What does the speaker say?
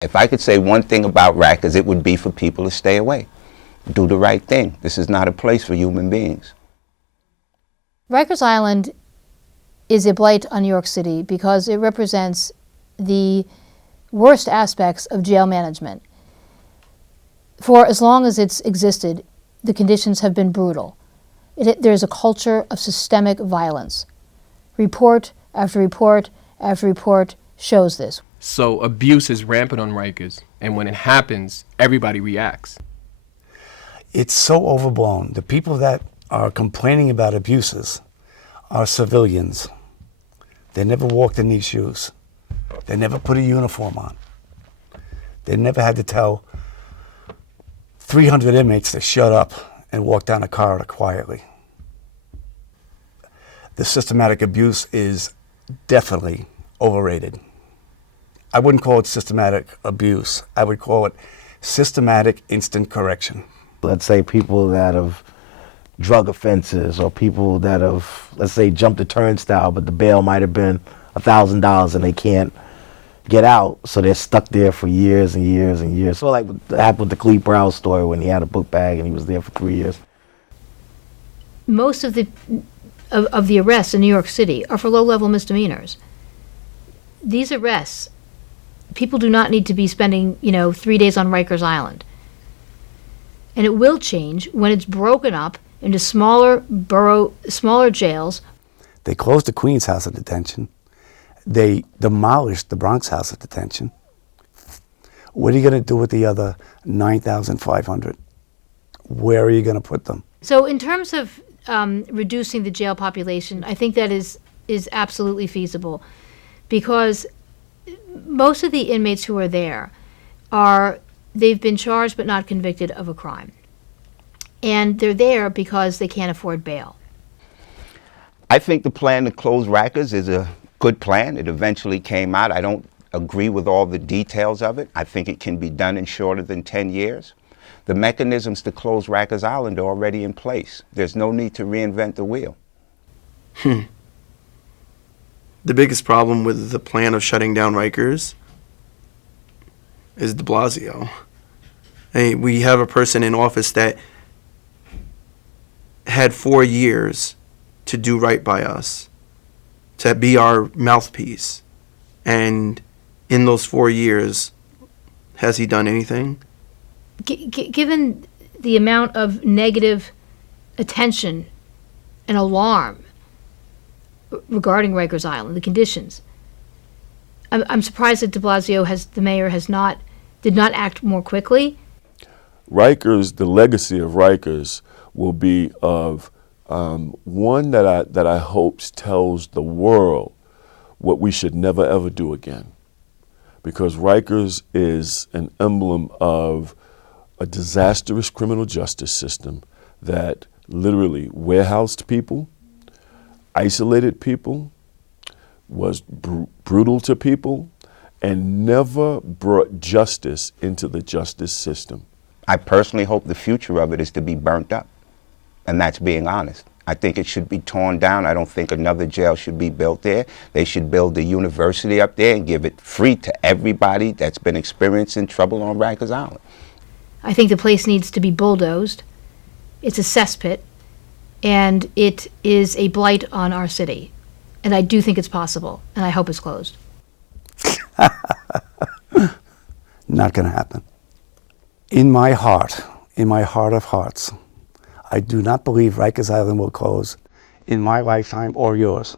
If I could say one thing about Rikers, it would be for people to stay away. Do the right thing. This is not a place for human beings. Rikers Island is a blight on New York City because it represents the worst aspects of jail management. For as long as it's existed, the conditions have been brutal. There's a culture of systemic violence. Report after report after report shows this. So abuse is rampant on Rikers, and when it happens, everybody reacts. It's so overblown. The people that are complaining about abuses are civilians. They never walked in these shoes. They never put a uniform on. They never had to tell 300 inmates to shut up and walk down a corridor quietly. The systematic abuse is definitely overrated. I wouldn't call it systematic abuse. I would call it systematic instant correction. Let's say people that have drug offenses or people that have, let's say, jumped a turnstile, but the bail might have been $1,000 and they can't get out, so they're stuck there for years and years and years. So like what happened with the Cleve Brown story when he had a book bag and he was there for 3 years. Most of the arrests in New York City are for low-level misdemeanors. These arrests, people do not need to be spending, 3 days on Rikers Island. And it will change when it's broken up into smaller jails. They closed the Queens House of Detention. They demolished the Bronx House of Detention. What are you going to do with the other 9,500? Where are you going to put them? So in terms of reducing the jail population, I think that is absolutely feasible, because most of the inmates who are there they've been charged but not convicted of a crime. And they're there because they can't afford bail. I think the plan to close Rikers is a good plan. It eventually came out. I don't agree with all the details of it. I think it can be done in shorter than 10 years. The mechanisms to close Rikers Island are already in place. There's no need to reinvent the wheel. The biggest problem with the plan of shutting down Rikers is de Blasio. We have a person in office that had 4 years to do right by us, to be our mouthpiece. And in those 4 years, has he done anything? Given the amount of negative attention and alarm regarding Rikers Island, the conditions, I'm surprised that de Blasio, the mayor, did not act more quickly. Rikers, the legacy of Rikers will be of one that I hope tells the world what we should never ever do again. Because Rikers is an emblem of a disastrous criminal justice system that literally warehoused people, isolated people, was brutal to people, and never brought justice into the justice system. I personally hope the future of it is to be burnt up, and that's being honest. I think it should be torn down. I don't think another jail should be built there. They should build a university up there and give it free to everybody that's been experiencing trouble on Rikers Island. I think the place needs to be bulldozed. It's a cesspit, and it is a blight on our city. And I do think it's possible, and I hope it's closed. Not going to happen. In my heart of hearts, I do not believe Rikers Island will close in my lifetime or yours.